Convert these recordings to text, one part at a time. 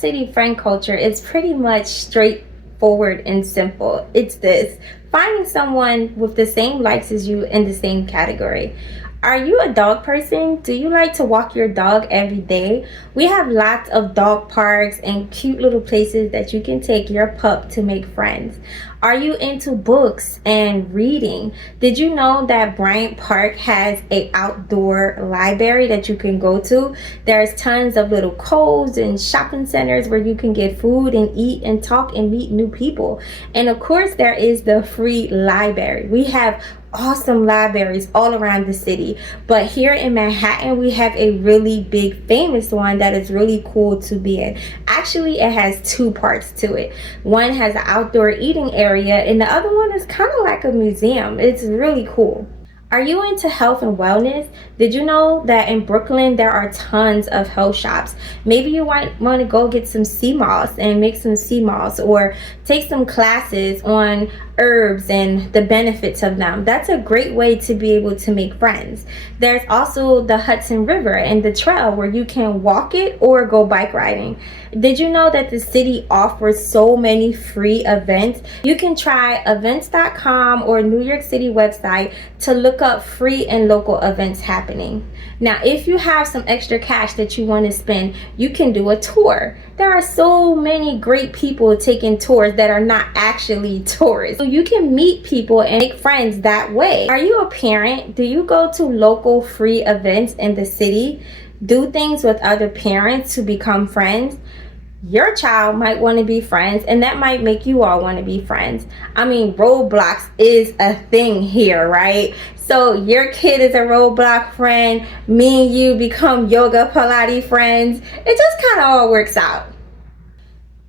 City friend culture is pretty much straightforward and simple. It's this: finding someone with the same likes as you in the same category. Are you a dog person? Do you like to walk your dog every day? We have lots of dog parks and cute little places that you can take your pup to make friends. Are you into books and reading? Did you know that Bryant Park has an outdoor library that you can go to? There's tons of little coves and shopping centers where you can get food and eat and talk and meet new people. And of course, there is the free library. We have awesome libraries all around the city, but here in Manhattan we have a really big famous one that is really cool to be in. Actually, it has two parts to it. One has an outdoor eating area and the other one is kind of like a museum. It's really cool. Are you into health and wellness? Did you know that in Brooklyn there are tons of health shops? Maybe you might want to go get some sea moss and make some sea moss, or take some classes on herbs and the benefits of them. That's a great way to be able to make friends. There's also the Hudson River and the trail where you can walk it or go bike riding. Did you know that the city offers so many free events? You can try events.com or New York City website to look up free and local events happening. Now, if you have some extra cash that you want to spend, you can do a tour. There are so many great people taking tours that are not actually tourists. So you can meet people and make friends that way. Are you a parent? Do you go to local free events in the city? Do things with other parents to become friends? Your child might want to be friends, and that might make you all want to be friends. I mean, Roblox is a thing here, right? So your kid is a Roblox friend, me and you become yoga Pilates friends. It just kind of all works out.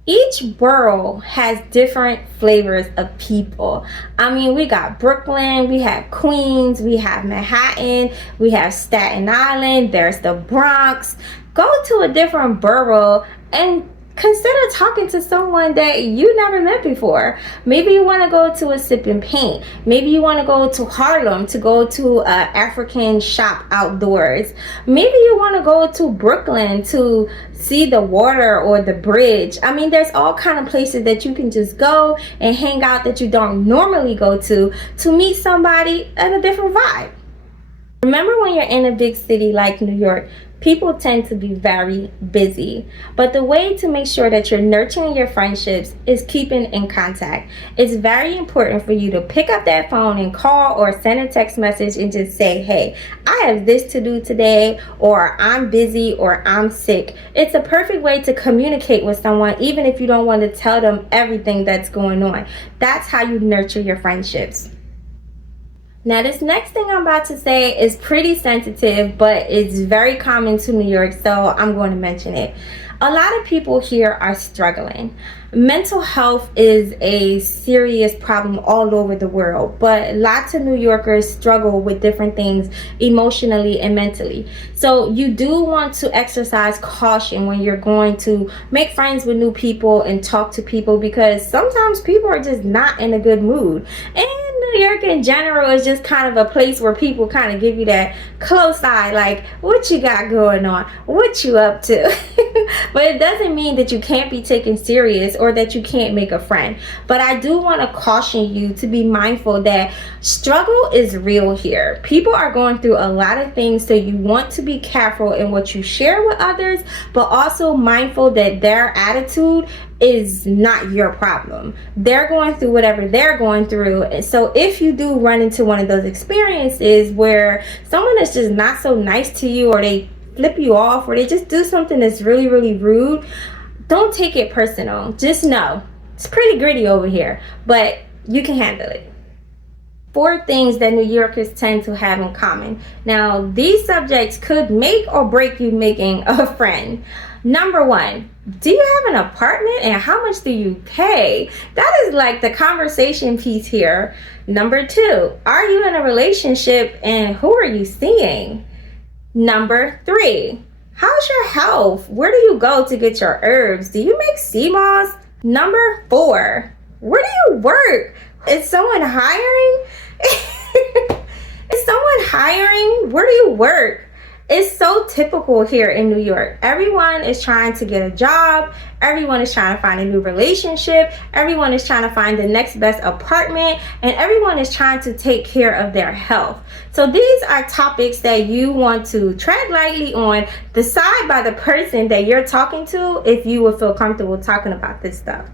Each borough has different flavors of people. I mean, we got Brooklyn, we have Queens, we have Manhattan, we have Staten Island, there's the Bronx. Go to a different borough and consider talking to someone that you never met before. Maybe you want to go to a sip and paint. Maybe you want to go to Harlem to go to an African shop outdoors. Maybe you want to go to Brooklyn to see the water or the bridge. I mean, there's all kind of places that you can just go and hang out that you don't normally go to meet somebody at a different vibe. Remember, when you're in a big city like New York, people tend to be very busy, but the way to make sure that you're nurturing your friendships is keeping in contact. It's very important for you to pick up that phone and call or send a text message and just say, hey, I have this to do today, or I'm busy, or I'm sick. It's a perfect way to communicate with someone, even if you don't want to tell them everything that's going on. That's how you nurture your friendships. Now, this next thing I'm about to say is pretty sensitive, but it's very common to New York, so I'm going to mention it. A lot of people here are struggling. Mental health is a serious problem all over the world, but lots of New Yorkers struggle with different things emotionally and mentally. So you do want to exercise caution when you're going to make friends with new people and talk to people, because sometimes people are just not in a good mood. And New York in general is just kind of a place where people kind of give you that close eye, like, what you got going on? What you up to? But it doesn't mean that you can't be taken serious or that you can't make a friend. But I do want to caution you to be mindful that struggle is real here. People are going through a lot of things, so you want to be careful in what you share with others, but also mindful that their attitude is not your problem. They're going through whatever they're going through. And so if you do run into one of those experiences where someone is just not so nice to you, or they flip you off, or they just do something that's really, really rude, don't take it personal. Just know it's pretty gritty over here, but you can handle it. 4 things that New Yorkers tend to have in common. Now, these subjects could make or break you making a friend. Number 1, do you have an apartment and how much do you pay? That is like the conversation piece here. Number 2, are you in a relationship and who are you seeing? Number 3, how's your health? Where do you go to get your herbs? Do you make sea moss? Number 4, where do you work? Is someone hiring? Is someone hiring? Where do you work? It's so typical here in New York. Everyone is trying to get a job. Everyone is trying to find a new relationship. Everyone is trying to find the next best apartment. And everyone is trying to take care of their health. So these are topics that you want to tread lightly on. Decide by the person that you're talking to if you would feel comfortable talking about this stuff.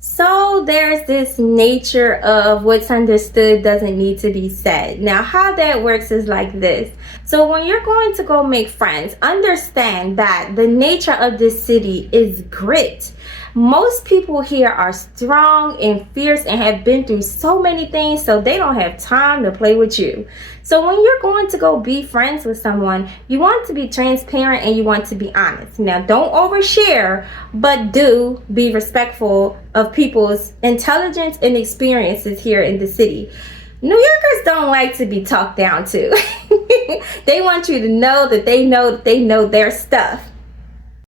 So there's this nature of what's understood doesn't need to be said. Now, how that works is like this. So when you're going to go make friends, understand that the nature of this city is grit. Most people here are strong and fierce and have been through so many things, so they don't have time to play with you. So when you're going to go be friends with someone, you want to be transparent and you want to be honest. Now, don't overshare, but do be respectful of people's intelligence and experiences here in the city. New Yorkers don't like to be talked down to. They want you to know that they know their stuff.